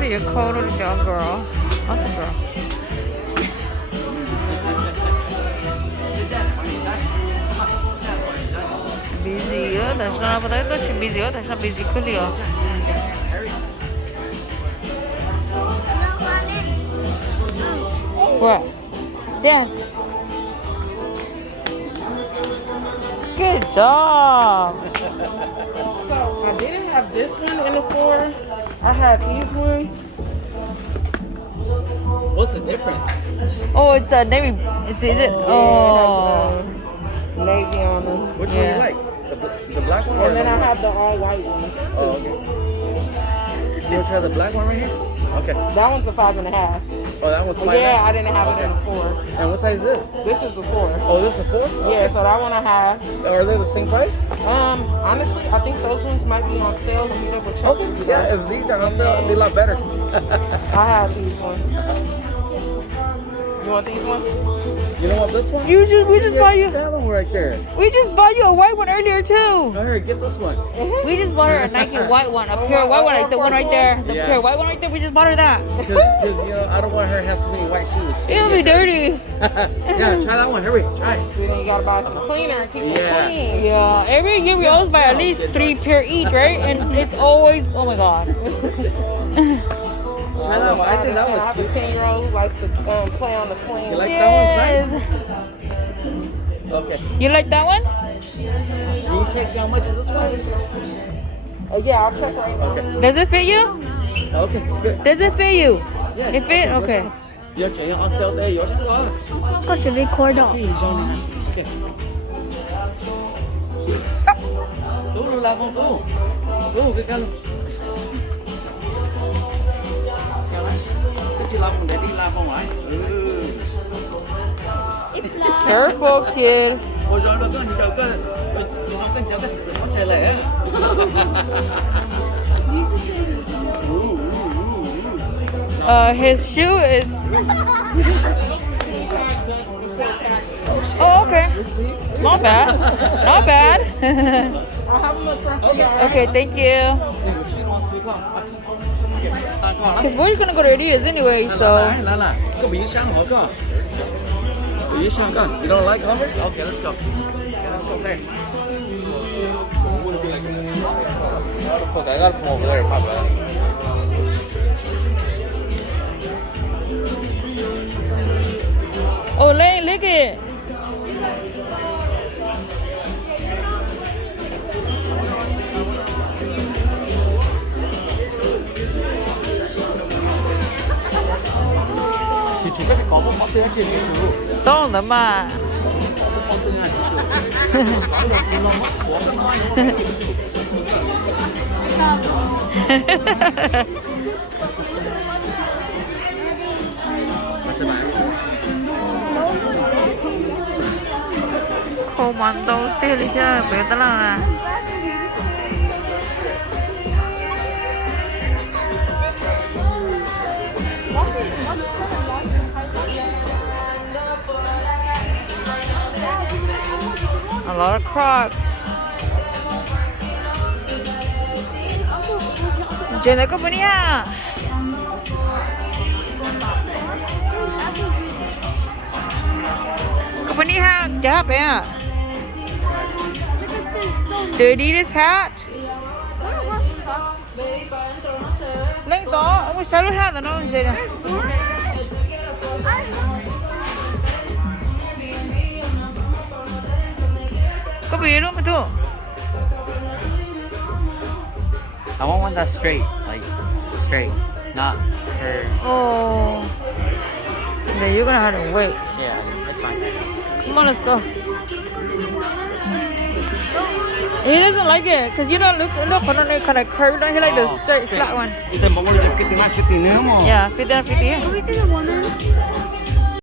be a cold little young girl. Awesome girl. Busy, that's not what I thought you busy. That's not busy. Cool. What? Dance. Good job. So I didn't have this one in the 4. I had these ones. What's the difference? Oh, it's a navy. Is it? Oh. Navy on them. Which Yeah. one you like? The black one? Or And then the I one? have the all white ones. Oh, okay. You want to try the black one right here? Okay. That one's a 5.5. Oh, that one's fine. Yeah, I didn't have it in the 4. And what size is this? This is a 4. Oh, this is a 4? Yeah, so that one I have. Are they the same price? Honestly, I think those ones might be on sale. Let me double check. Okay. Yeah, if these are on sale, it'd be a lot better. I have these ones. You want these ones? You don't want this one? We just bought you. That one right there. We just bought you a white one earlier too. All right, get this one. We just bought her a Nike white one, a pure white one, like the one right there, the Yeah. pure white one right there. We just bought her that. Because you know, I don't want her to have too many white shoes. It'll be dirty. Yeah, try that one. Hurry, try it. So then you gotta buy some cleaner and keep it Yeah. clean. Yeah, every year we always buy at least 3 pair each, right? And it's always, oh my god. Try that one. I think that I one's have a cute. 10-year-old who likes to play on the swing. You like Yes. that one's nice? Okay. You like that one? Can you check see how much this one is? Oh yeah, I'll check right now. Okay. Does it fit you? Okay, good. Does it fit you? Yes, It fit? Okay. Your chain on sale there. Your chain on. Got to record on. Okay. Tú luôn làm không tú? Tú cái căn. Cái chị làm để đi làm không phải? Careful, kid. Ôi rồi nó có chờ cái sự có chạy lẻ. His shoe is. Oh, okay. Not bad. Not bad. I'll have a look for you. Okay, thank you. Because we're gonna go to Adidas anyway, so. Là. Có biển sang hả con? Biển sang con. You don't like Converse? Okay, let's go. Okay, let's go there. I got from over there, my bad. Oh, Lane, look it. Chị chủ phải có một món tiền chị chủ. Don't the ma. Một món tiền này chủ. Có được tiền lòng mất của cái nói nữa. Commando tiền chơi bé ta là. A lot of Crocs. Trên đấy có bữa nha. Có bữa nha, chả bé à. The Adidas hat. Lên đó, ông sao lúc hat nó vậy nè. Có bị luôn mà tu. I want one that's straight, like straight, not her. Oh. Then you're gonna have to wait. Yeah, that's fine. Come on, let's go. He doesn't like it because you don't look on it kind of curved. He like the straight flat one. Thì mọi người cái tiền này nữa mà. Yeah, fit there, fit here. Can we see the woman?